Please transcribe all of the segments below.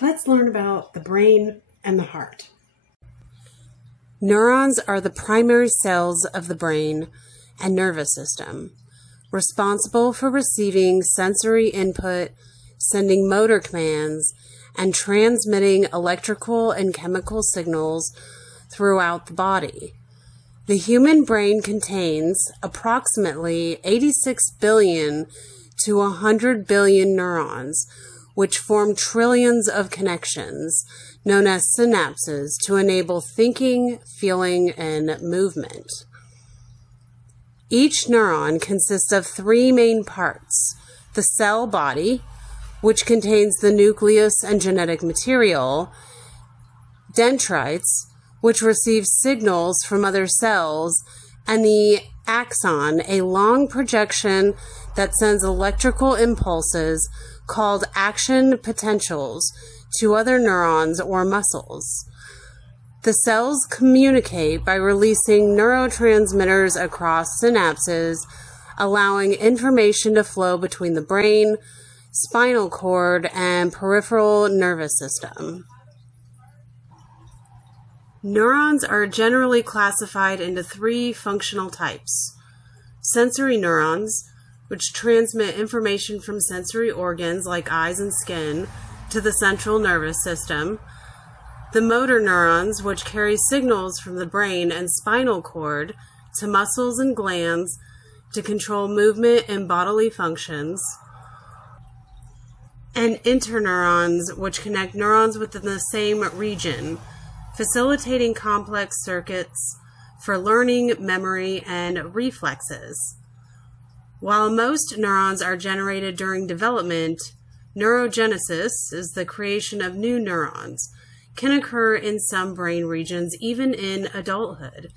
Let's learn about the brain and the heart. Neurons are the primary cells of the brain and nervous system, responsible for receiving sensory input, sending motor commands, and transmitting electrical and chemical signals throughout the body. The human brain contains approximately 86 billion to 100 billion neurons, which form trillions of connections, known as synapses, to enable thinking, feeling, and movement. Each neuron consists of three main parts: the cell body, which contains the nucleus and genetic material; dendrites, which receive signals from other cells; and the axon, a long projection that sends electrical impulses called action potentials to other neurons or muscles. The cells communicate by releasing neurotransmitters across synapses, allowing information to flow between the brain, spinal cord, and peripheral nervous system. Neurons are generally classified into three functional types: sensory neurons, which transmit information from sensory organs like eyes and skin to the central nervous system; the motor neurons, which carry signals from the brain and spinal cord to muscles and glands to control movement and bodily functions; and interneurons, which connect neurons within the same region, facilitating complex circuits for learning, memory, and reflexes. While most neurons are generated during development, neurogenesis is the creation of new neurons, can occur in some brain regions even in adulthood,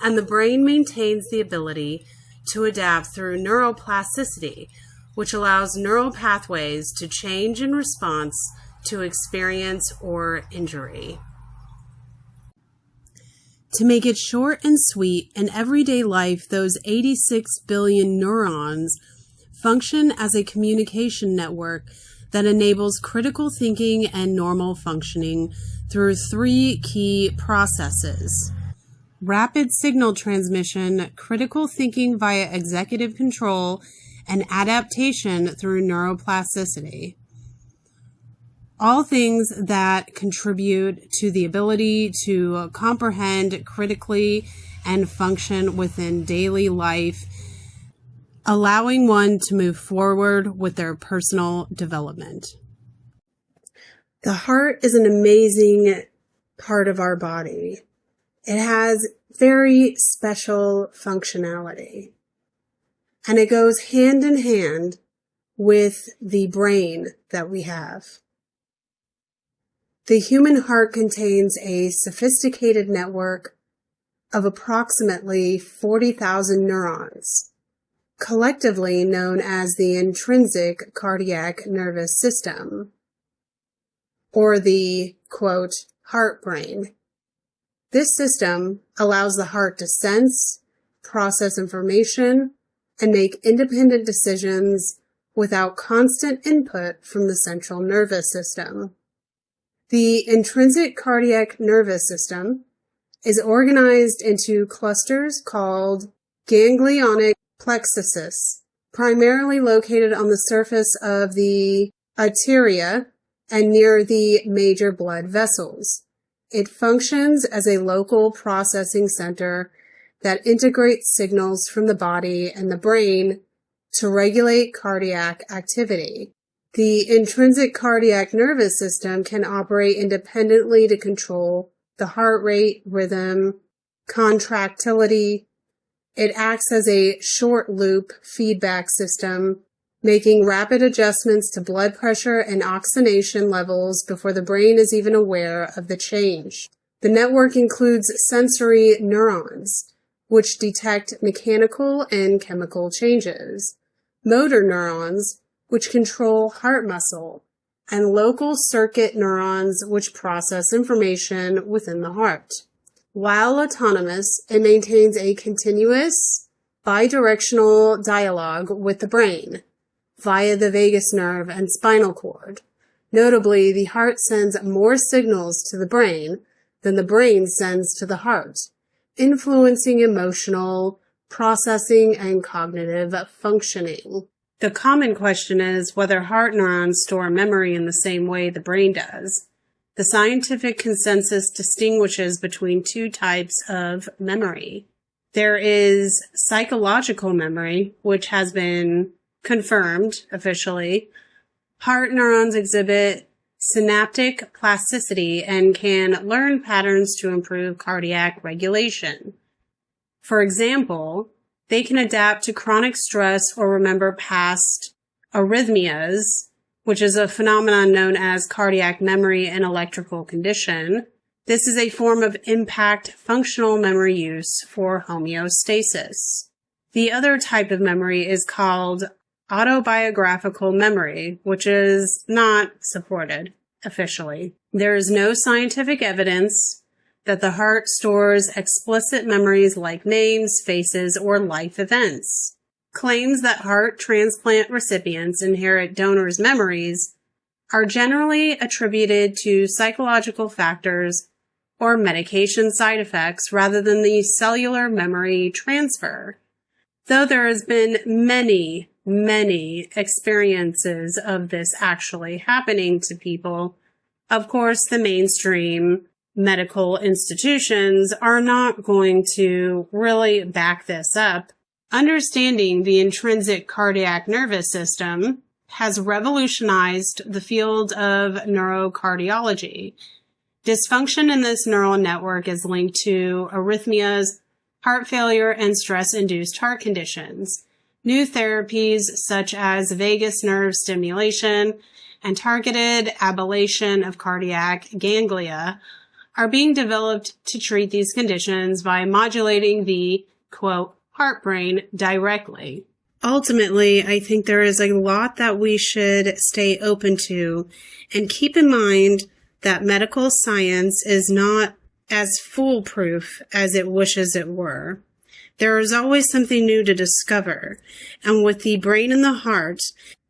and the brain maintains the ability to adapt through neuroplasticity, which allows neural pathways to change in response to experience or injury. To make it short and sweet, in everyday life, those 86 billion neurons function as a communication network that enables critical thinking and normal functioning through three key processes: rapid signal transmission, critical thinking via executive control, and adaptation through neuroplasticity. All things that contribute to the ability to comprehend critically and function within daily life, allowing one to move forward with their personal development. The heart is an amazing part of our body. It has very special functionality, and it goes hand in hand with the brain that we have. The human heart contains a sophisticated network of approximately 40,000 neurons, collectively known as the intrinsic cardiac nervous system, or the, quote, heart brain. This system allows the heart to sense, process information, and make independent decisions without constant input from the central nervous system. The intrinsic cardiac nervous system is organized into clusters called ganglionic plexuses, primarily located on the surface of the arteria and near the major blood vessels. It functions as a local processing center that integrates signals from the body and the brain to regulate cardiac activity. The intrinsic cardiac nervous system can operate independently to control the heart rate, rhythm, contractility. It acts as a short-loop feedback system, making rapid adjustments to blood pressure and oxygenation levels before the brain is even aware of the change. The network includes sensory neurons, which detect mechanical and chemical changes, motor neurons, which control heart muscle, and local circuit neurons, which process information within the heart. While autonomous, it maintains a continuous, bidirectional dialogue with the brain via the vagus nerve and spinal cord, Notably, the heart sends more signals to the brain than the brain sends to the heart, influencing emotional, processing, and cognitive functioning. The common question is whether heart neurons store memory in the same way the brain does. The scientific consensus distinguishes between two types of memory. There is psychological memory, which has been confirmed officially. Heart neurons exhibit synaptic plasticity and can learn patterns to improve cardiac regulation. For example, they can adapt to chronic stress or remember past arrhythmias, which is a phenomenon known as cardiac memory and electrical condition. This is a form of impact functional memory use for homeostasis. The other type of memory is called autobiographical memory, which is not supported officially. There is no scientific evidence that the heart stores explicit memories like names, faces, or life events. Claims that heart transplant recipients inherit donors' memories are generally attributed to psychological factors or medication side effects rather than the cellular memory transfer. Though there has been many experiences of this actually happening to people, of course, the mainstream medical institutions are not going to really back this up. Understanding the intrinsic cardiac nervous system has revolutionized the field of neurocardiology. Dysfunction in this neural network is linked to arrhythmias, heart failure, and stress-induced heart conditions. New therapies such as vagus nerve stimulation and targeted ablation of cardiac ganglia are being developed to treat these conditions by modulating the, quote, heart brain directly. Ultimately, I think there is a lot that we should stay open to and keep in mind that medical science is not as foolproof as it wishes it were. There is always something new to discover, and with the brain and the heart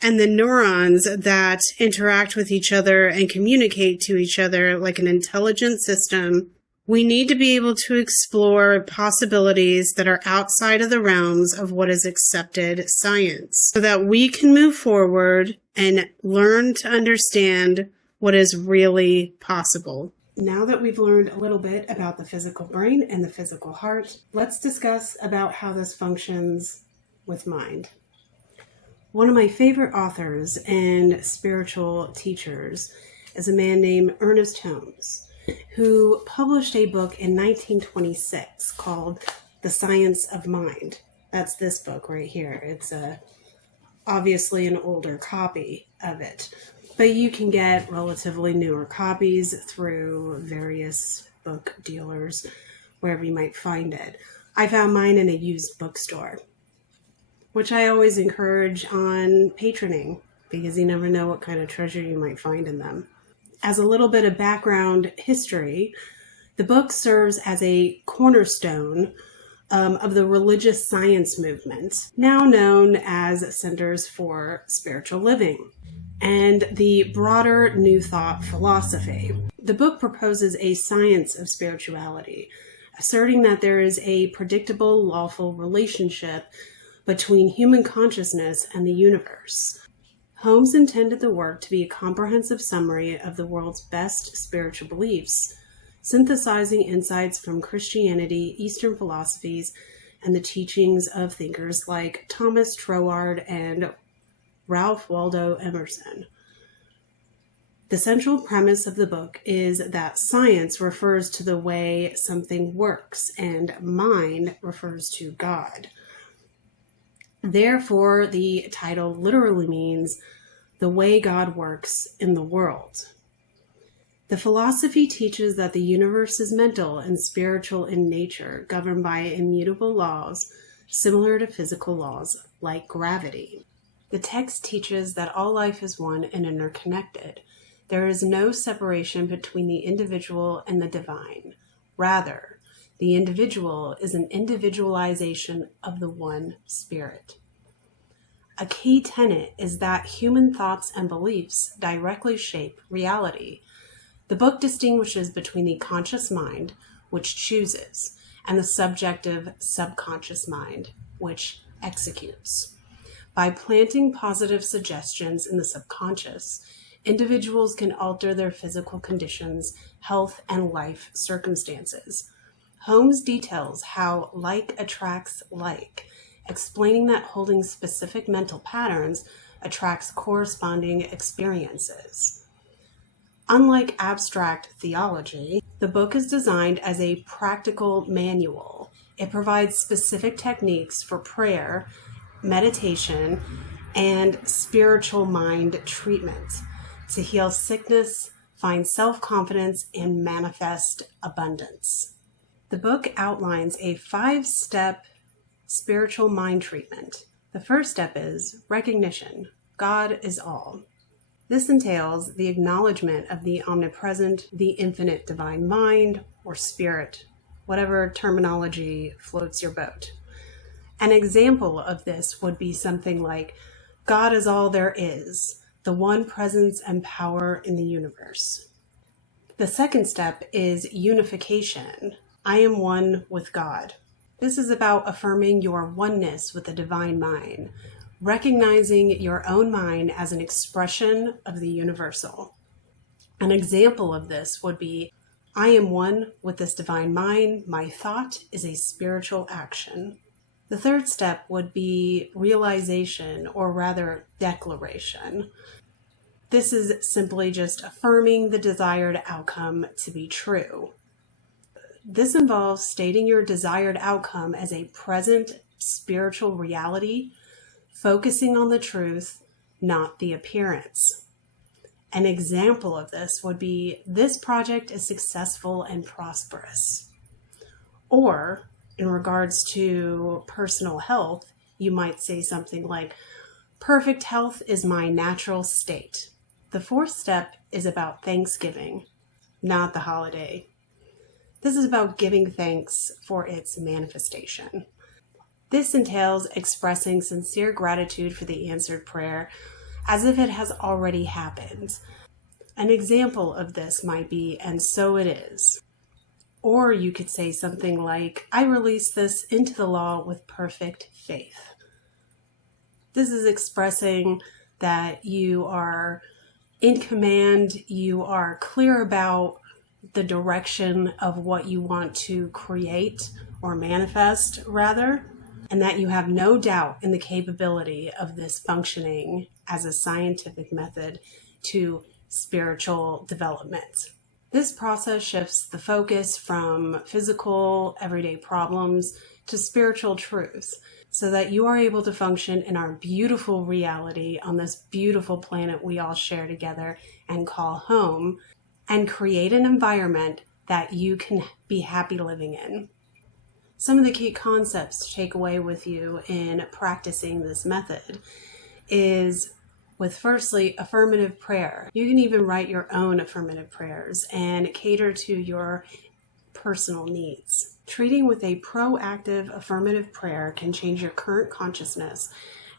and the neurons that interact with each other and communicate to each other like an intelligent system, we need to be able to explore possibilities that are outside of the realms of what is accepted science so that we can move forward and learn to understand what is really possible. Now that we've learned a little bit about the physical brain and the physical heart, let's discuss about how this functions with mind. One of my favorite authors and spiritual teachers is a man named Ernest Holmes, who published a book in 1926 called The Science of Mind. That's this book right here. It's obviously an older copy of it, but you can get relatively newer copies through various book dealers, wherever you might find it. I found mine in a used bookstore, which I always encourage on patroning because you never know what kind of treasure you might find in them. As a little bit of background history, the book serves as a cornerstone of the religious science movement, now known as Centers for Spiritual Living, and the broader New Thought philosophy. The book proposes a science of spirituality, asserting that there is a predictable, lawful relationship between human consciousness and the universe. Holmes intended the work to be a comprehensive summary of the world's best spiritual beliefs, synthesizing insights from Christianity, Eastern philosophies, and the teachings of thinkers like Thomas Troward and Ralph Waldo Emerson. The central premise of the book is that science refers to the way something works, and mind refers to God. Therefore, the title literally means the way God works in the world. The philosophy teaches that the universe is mental and spiritual in nature, governed by immutable laws similar to physical laws like gravity. The text teaches that all life is one and interconnected. There is no separation between the individual and the divine. Rather, the individual is an individualization of the one spirit. A key tenet is that human thoughts and beliefs directly shape reality. The book distinguishes between the conscious mind, which chooses, and the subjective subconscious mind, which executes. By planting positive suggestions in the subconscious, individuals can alter their physical conditions, health, and life circumstances. Holmes details how like attracts like, explaining that holding specific mental patterns attracts corresponding experiences. Unlike abstract theology, the book is designed as a practical manual. It provides specific techniques for prayer, meditation, and spiritual mind treatment to heal sickness, find self-confidence, and manifest abundance. The book outlines a 5-step spiritual mind treatment. The first step is recognition. God is all. This entails the acknowledgement of the omnipresent, the infinite divine mind, or spirit, whatever terminology floats your boat. An example of this would be something like, God is all there is, the one presence and power in the universe. The second step is unification. I am one with God. This is about affirming your oneness with the divine mind, recognizing your own mind as an expression of the universal. An example of this would be, I am one with this divine mind. My thought is a spiritual action. The third step would be realization, or rather declaration. This is simply just affirming the desired outcome to be true. This involves stating your desired outcome as a present spiritual reality, focusing on the truth, not the appearance. An example of this would be, this project is successful and prosperous. Or, in regards to personal health, you might say something like, perfect health is my natural state. The fourth step is about Thanksgiving, not the holiday. This is about giving thanks for its manifestation. This entails expressing sincere gratitude for the answered prayer as if it has already happened. An example of this might be, and so it is. Or you could say something like, I release this into the law with perfect faith. This is expressing that you are in command, you are clear about the direction of what you want to create or manifest, rather, and that you have no doubt in the capability of this functioning as a scientific method to spiritual development. This process shifts the focus from physical, everyday problems to spiritual truths, so that you are able to function in our beautiful reality on this beautiful planet we all share together and call home, and create an environment that you can be happy living in. Some of the key concepts to take away with you in practicing this method is with, firstly, affirmative prayer. You can even write your own affirmative prayers and cater to your personal needs. Treating with a proactive affirmative prayer can change your current consciousness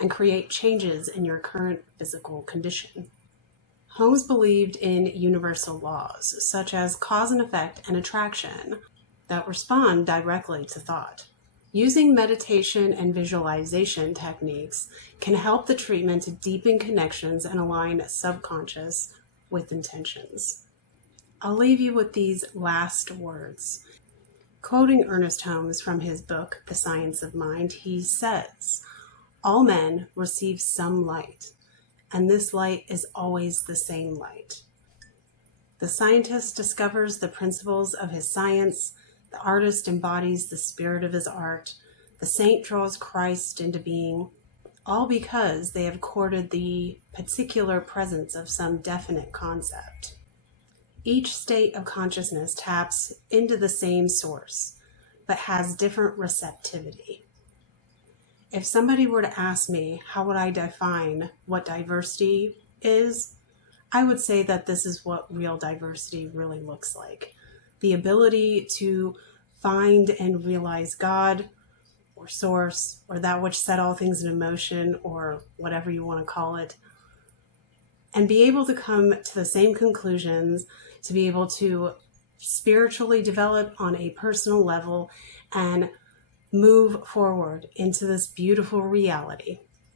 and create changes in your current physical condition. Holmes believed in universal laws, such as cause and effect and attraction, that respond directly to thought. Using meditation and visualization techniques can help the treatment to deepen connections and align subconscious with intentions. I'll leave you with these last words. Quoting Ernest Holmes from his book, The Science of Mind, he says, all men receive some light, and this light is always the same light. The scientist discovers the principles of his science, the artist embodies the spirit of his art, the saint draws Christ into being, all because they have courted the particular presence of some definite concept. Each state of consciousness taps into the same source, but has different receptivity. If somebody were to ask me, how would I define what diversity is? I would say that this is what real diversity really looks like. The ability to find and realize God, or or source or that which set all things in motion or whatever you want to call it, and be able to come to the same conclusions, to be able to spiritually develop on a personal level and move forward into this beautiful reality.